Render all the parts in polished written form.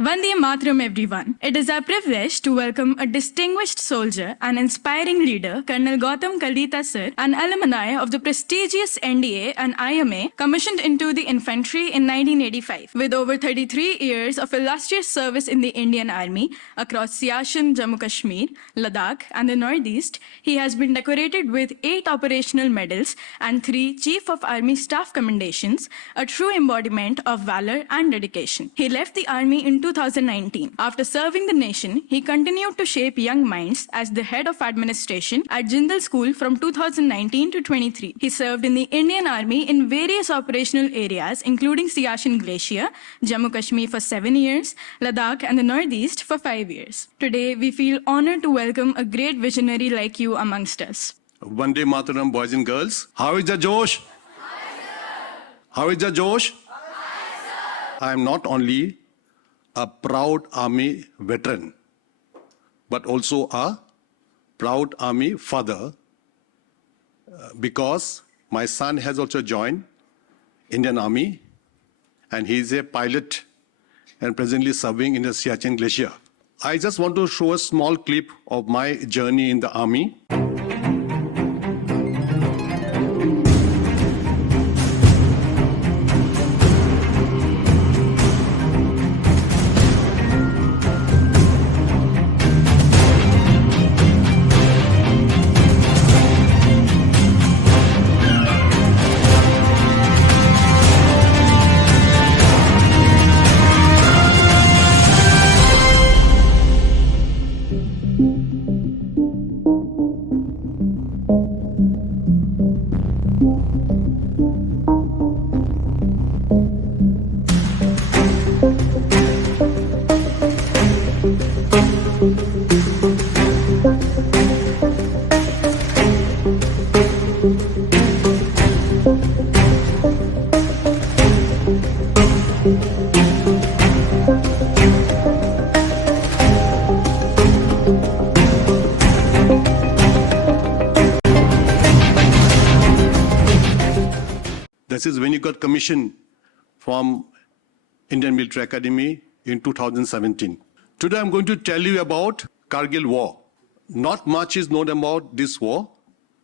Vande Mataram, everyone. It is our privilege to welcome a distinguished soldier and inspiring leader, Colonel Gautam Kalita sir, an alumni of the prestigious NDA and IMA, commissioned into the infantry in 1985. With over 33 years of illustrious service in the Indian Army across Siachen, Jammu Kashmir, Ladakh, and the Northeast, he has been decorated with 8 operational medals and 3 Chief of Army Staff commendations, a true embodiment of valor and dedication. He left the Army in 2019. After serving the nation, he continued to shape young minds as the head of administration at Jindal School from 2019 to 23. He served in the Indian Army in various operational areas, including Siachen Glacier, Jammu Kashmir for 7 years, Ladakh and the Northeast for 5 years. Today, we feel honored to welcome a great visionary like you amongst us. Vande Mataram, boys and girls. How is the Josh? How is the Josh? I am not only a proud Army veteran, but also a proud Army father because my son has also joined Indian Army and he is a pilot and presently serving in the Siachen Glacier. I just want to show a small clip of my journey in the Army. This is when you got commissioned from Indian Military Academy in 2017. Today I'm going to tell you about Kargil War. Not much is known about this war,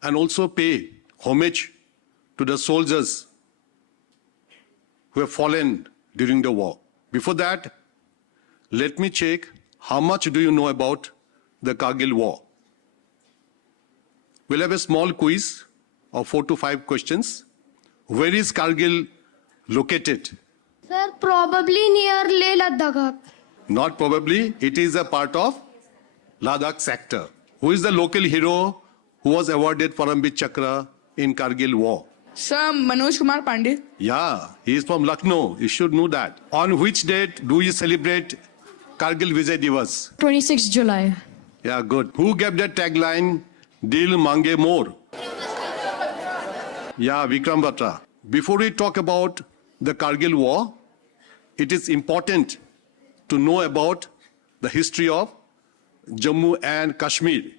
and also pay homage to the soldiers who have fallen during the war. Before that, let me check how much do you know about the Kargil War. We'll have a small quiz of 4 to 5 questions. Where is Kargil located? Sir, probably near Leh Ladakh. Not probably, it is a part of Ladakh sector. Who is the local hero who was awarded Paramvir Chakra in Kargil War? Sir, Manoj Kumar Pandey. Yeah, he is from Lucknow. You should know that. On which date do you celebrate Kargil Vijay Divas? 26 July. Yeah, good. Who gave the tagline, Dil Mange More? Yeah, Vikram Batra. Before we talk about the Kargil War, it is important to know about the history of Jammu and Kashmir,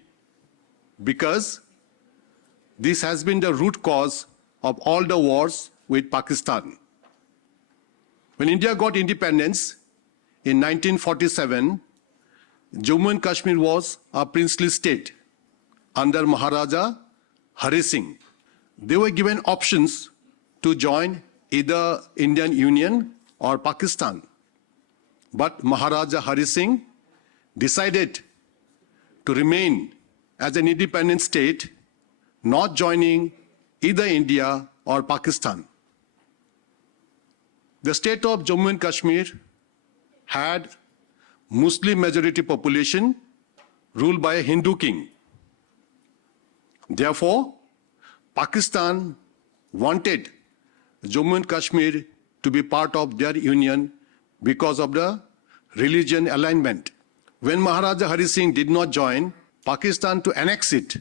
because this has been the root cause of all the wars with Pakistan. When India got independence in 1947, Jammu and Kashmir was a princely state under Maharaja Hari Singh. They were given options to join either Indian Union or Pakistan. But Maharaja Hari Singh decided to remain as an independent state, not joining either India or Pakistan. The state of Jammu and Kashmir had Muslim majority population ruled by a Hindu king. Therefore, Pakistan wanted Jammu and Kashmir to be part of their union because of the religion alignment. When Maharaja Hari Singh did not join, Pakistan to annex it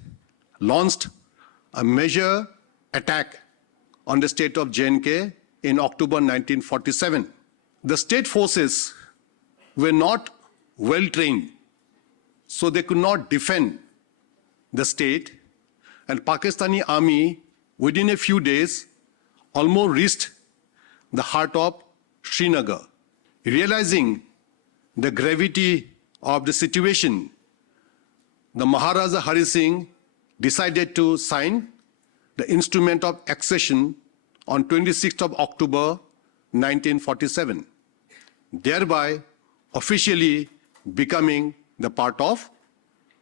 launched a major attack on the state of J&K in October 1947. The state forces were not well trained, so they could not defend the state, and Pakistani army within a few days almost reached the heart of Srinagar. Realizing the gravity of the situation, the Maharaja Hari Singh decided to sign the instrument of accession on 26th of October 1947, thereby officially becoming the part of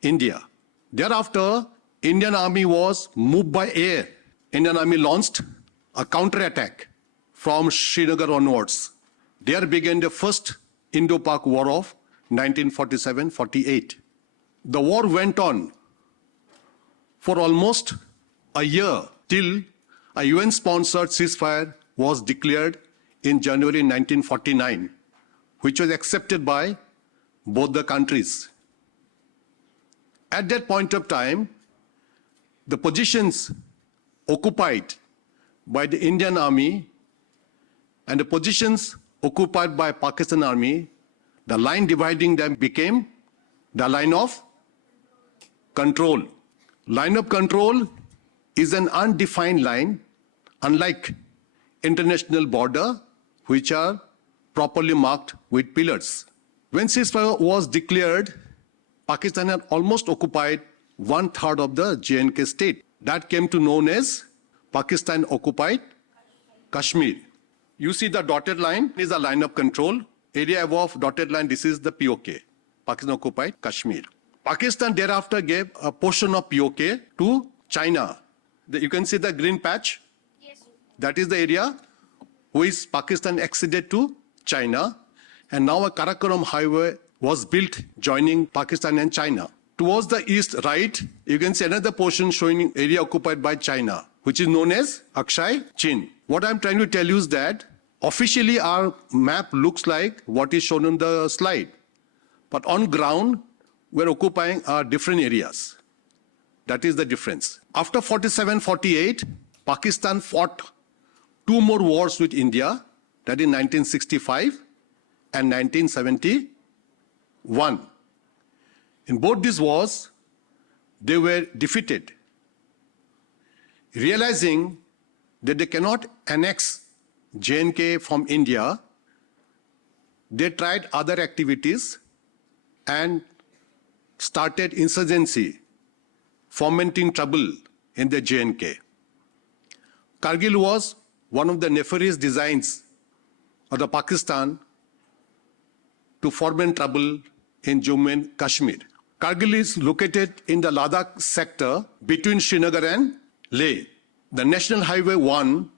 India. Thereafter, Indian Army was moved by air. Indian Army launched a counterattack from Srinagar onwards. There began the first Indo-Pak War of 1947-48. The war went on for almost a year till a UN-sponsored ceasefire was declared in January 1949, which was accepted by both the countries. At that point of time, the positions occupied by the Indian Army and the positions occupied by Pakistan Army, the line dividing them became the line of control. Line of control is an undefined line, unlike international border, which are properly marked with pillars. When ceasefire was declared, Pakistan had almost occupied 1/3 of the J&K state. That came to known as Pakistan occupied Kashmir. You see the dotted line is a line of control. Area above dotted line, this is the POK, Pakistan occupied Kashmir. Pakistan thereafter gave a portion of POK to China. You can see the green patch. Yes. That is the area which Pakistan acceded to China. And now a Karakoram highway was built joining Pakistan and China. Towards the east, right, you can see another portion showing area occupied by China, which is known as Akshay Chin. What I'm trying to tell you is that officially our map looks like what is shown on the slide. But on ground, we're occupying different areas. That is the difference. After 47-48, Pakistan fought 2 more wars with India, that in 1965 and 1971. In both these wars, they were defeated. Realizing that they cannot annex J&K from India, they tried other activities and started insurgency, fomenting trouble in the J&K. Kargil was one of the nefarious designs of the Pakistan to foment trouble in Jammu and Kashmir. Kargil is located in the Ladakh sector between Srinagar and Leh. The National Highway 1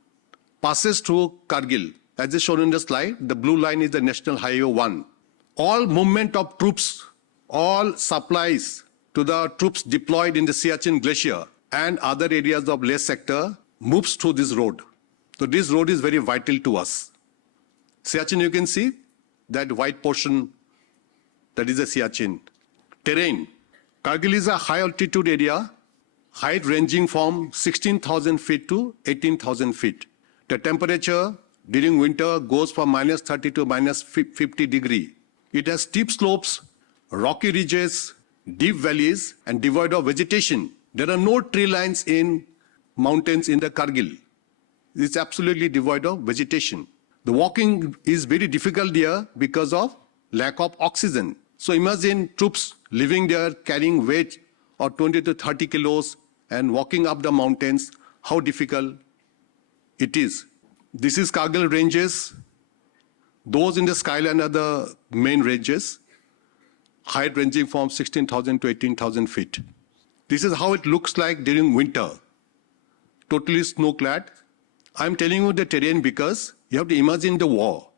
passes through Kargil. As is shown in the slide, the blue line is the National Highway 1. All movement of troops, all supplies to the troops deployed in the Siachen Glacier and other areas of Leh sector moves through this road. So this road is very vital to us. Siachen, you can see that white portion, that is the Siachen. Terrain. Kargil is a high altitude area, height ranging from 16,000 feet to 18,000 feet. The temperature during winter goes from -30 to -50 degree. It has steep slopes, rocky ridges, deep valleys, and devoid of vegetation. There are no tree lines in mountains in the Kargil. It's absolutely devoid of vegetation. The walking is very difficult here because of lack of oxygen. So imagine troops living there carrying weight of 20 to 30 kilos and walking up the mountains, how difficult it is. This is Kargil ranges. Those in the skyline are the main ranges, height ranging from 16,000 to 18,000 feet. This is how it looks like during winter, totally snow-clad. I'm telling you the terrain because you have to imagine the war,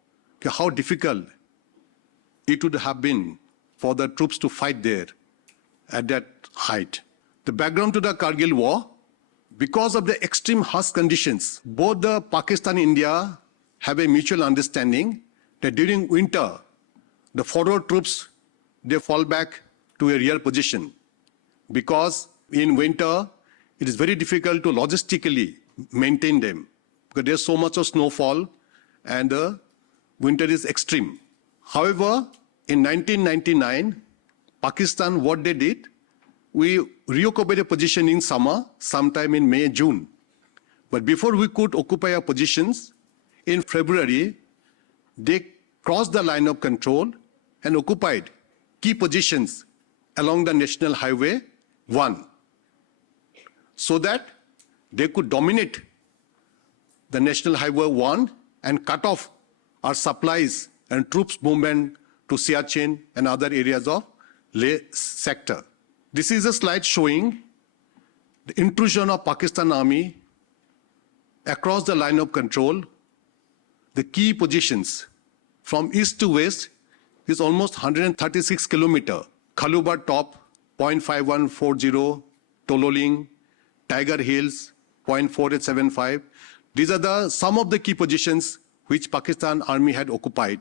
how difficult it would have been for the troops to fight there at that height. The background to the Kargil War, because of the extreme harsh conditions, both the Pakistan and India have a mutual understanding that during winter, the forward troops, they fall back to a rear position. Because in winter, it is very difficult to logistically maintain them because there's so much of snowfall and the winter is extreme. However, in 1999, Pakistan, what they did, we reoccupied a position in summer, sometime in May, June. But before we could occupy our positions, in February, they crossed the line of control and occupied key positions along the National Highway 1 so that they could dominate the National Highway 1 and cut off our supplies and troops movement to Siachen and other areas of Leh sector. This is a slide showing the intrusion of Pakistan Army across the line of control. The key positions from east to west is almost 136 kilometers. Khaluba Top, 0.5140, Tololing, Tiger Hills, 0.4875. These are some of the key positions which Pakistan Army had occupied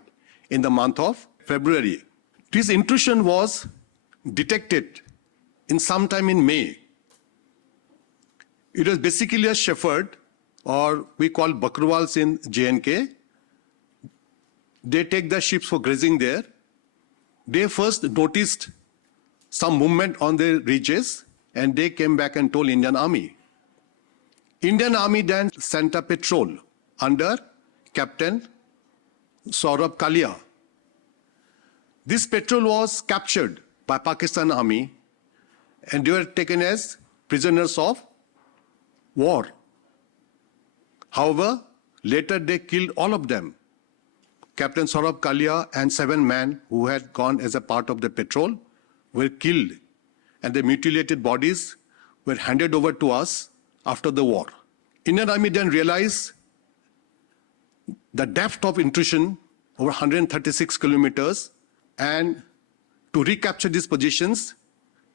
in the month of February. This intrusion was detected in sometime in May. It was basically a shepherd, or we call bakrwals in J&K. They take the sheep for grazing there. They first noticed some movement on the ridges and they came back and told Indian Army. Indian Army then sent a patrol under Captain Saurabh Kalia. This patrol was captured by Pakistan Army and they were taken as prisoners of war. However, later they killed all of them. Captain Saurabh Kalia and 7 men who had gone as a part of the patrol were killed and the mutilated bodies were handed over to us after the war. Indian Army then realized the depth of intrusion over 136 kilometers, and to recapture these positions,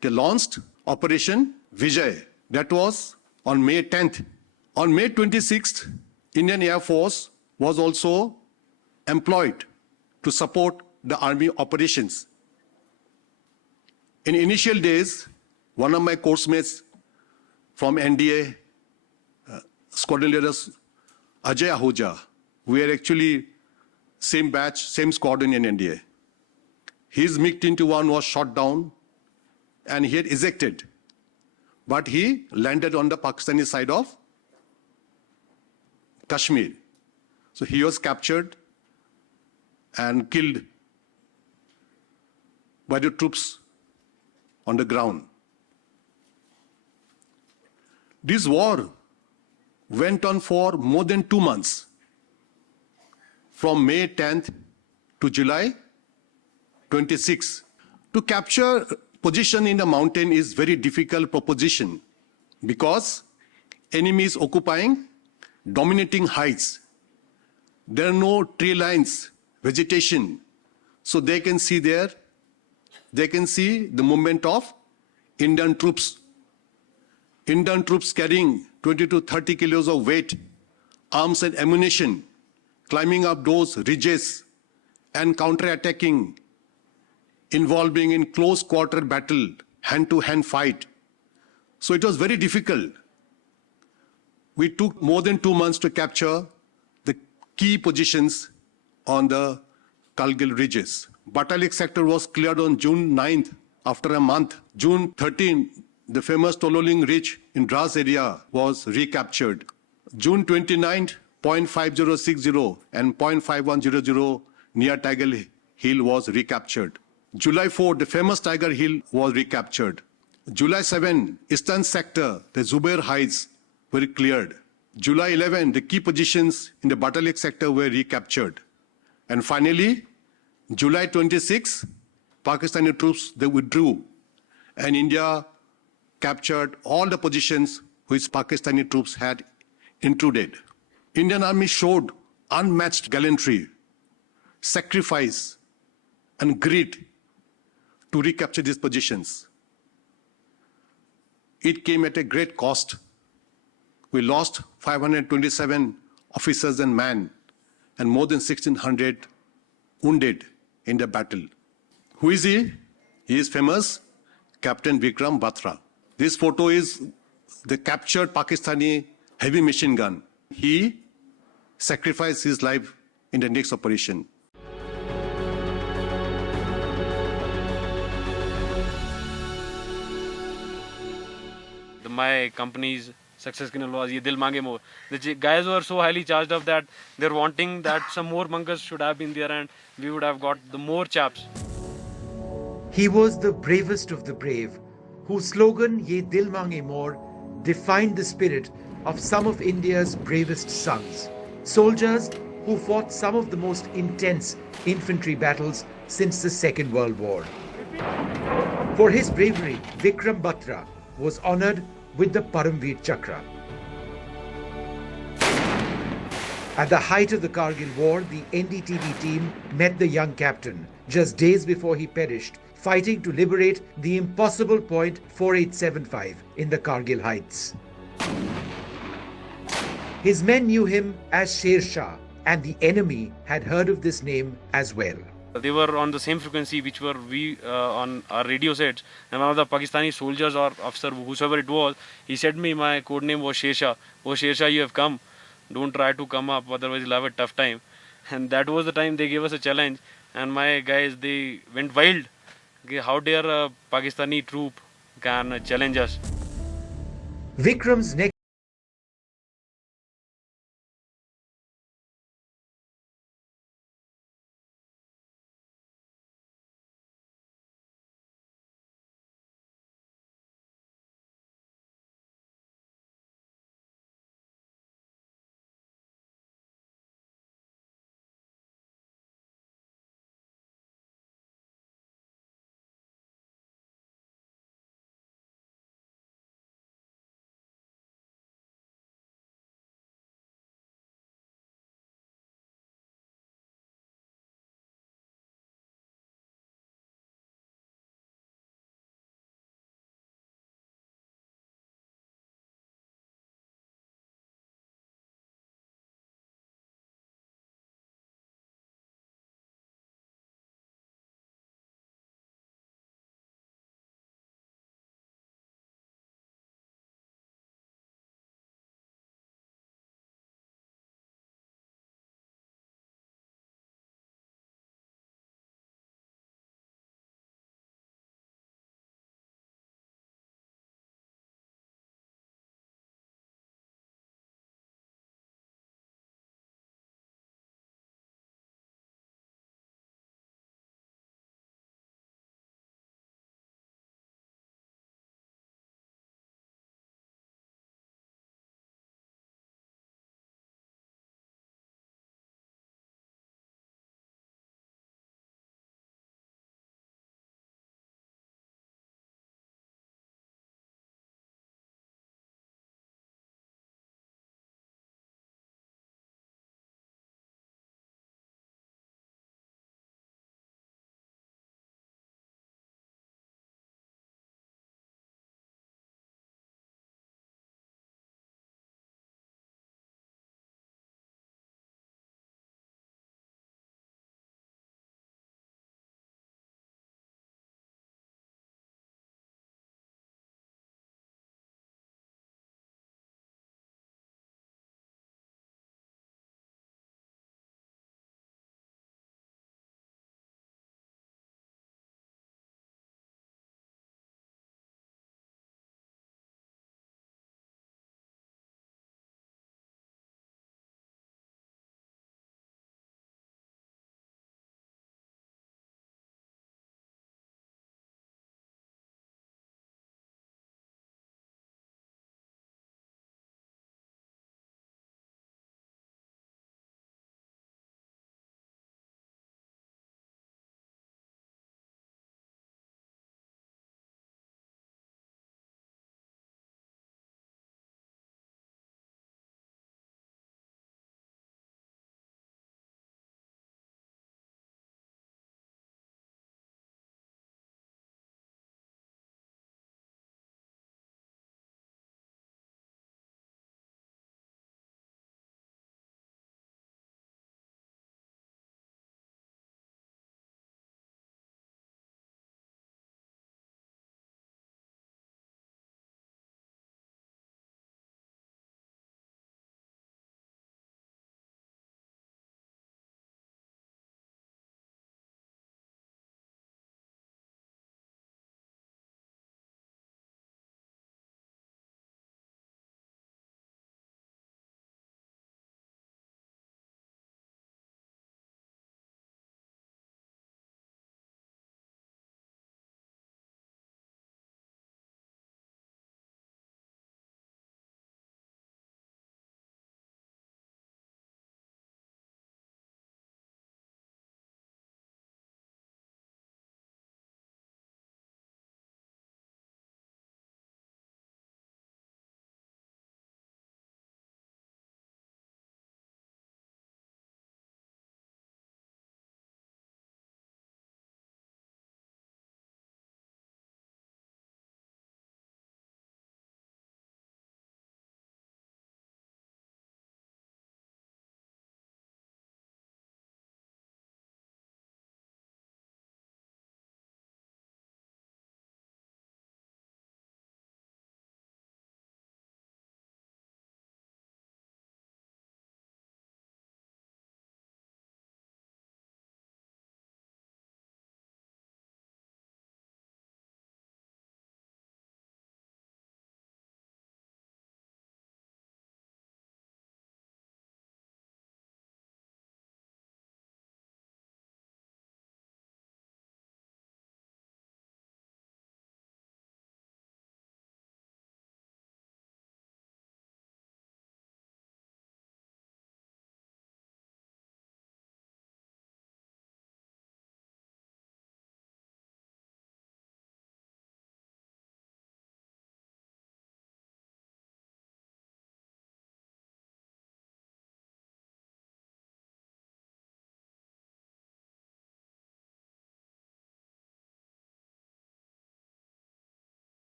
they launched Operation Vijay. That was on May 10th. On May 26th, Indian Air Force was also employed to support the army operations. In initial days, one of my course mates from NDA, squadron leaders, Ajay Ahuja, we are actually same batch, same squadron in NDA. His MiG-21 was shot down and he had ejected, but he landed on the Pakistani side of Kashmir. So he was captured and killed by the troops on the ground. This war went on for more than 2 months, from May 10th to July 26th. To capture position in the mountain is very difficult proposition because enemy is occupying dominating heights. There are no tree lines, vegetation, so they can see the movement of Indian troops. Indian troops carrying 20 to 30 kilos of weight, arms and ammunition, climbing up those ridges and counter-attacking, involving in close quarter battle, hand-to-hand fight. So it was very difficult. We took more than 2 months to capture the key positions on the Kargil ridges. Batalik sector was cleared on June 9th after a month. June 13th, the famous Tololing Ridge in Dras area was recaptured. June 29th, 0.5060 and 0.5100 near Tiger Hill was recaptured. July 4th, the famous Tiger Hill was recaptured. July 7th, eastern sector, the Zubair Heights were cleared. July 11th, the key positions in the Batalik sector were recaptured. And finally, July 26th, Pakistani troops, they withdrew and India captured all the positions which Pakistani troops had intruded. Indian Army showed unmatched gallantry, sacrifice, and grit to recapture these positions. It came at a great cost. We lost 527 officers and men and more than 1,600 wounded in the battle. Who is he? He is famous Captain Vikram Batra. This photo is the captured Pakistani heavy machine gun. He sacrificed his life in the next operation. My company's success was ye dil mange more. The guys were so highly charged up that they're wanting that some more bunkers should have been there and we would have got the more chaps. He was the bravest of the brave, whose slogan Ye Dil Mange More defined the spirit of some of India's bravest sons, soldiers who fought some of the most intense infantry battles since the Second World War. For his bravery, Vikram Batra was honored with the Paramveer Chakra. At the height of the Kargil War, the NDTV team met the young captain just days before he perished, fighting to liberate the impossible point 4875 in the Kargil Heights. His men knew him as Sher Shah, and the enemy had heard of this name as well. They were on the same frequency which were we on our radio sets, and one of the Pakistani soldiers or officer, whosoever it was, he said me my code name was Sher Shah. Oh Sher Shah, you have come. Don't try to come up, otherwise you'll have a tough time. And that was the time they gave us a challenge, and my guys, they went wild. Okay, how dare a Pakistani troop can challenge us? Vikram's next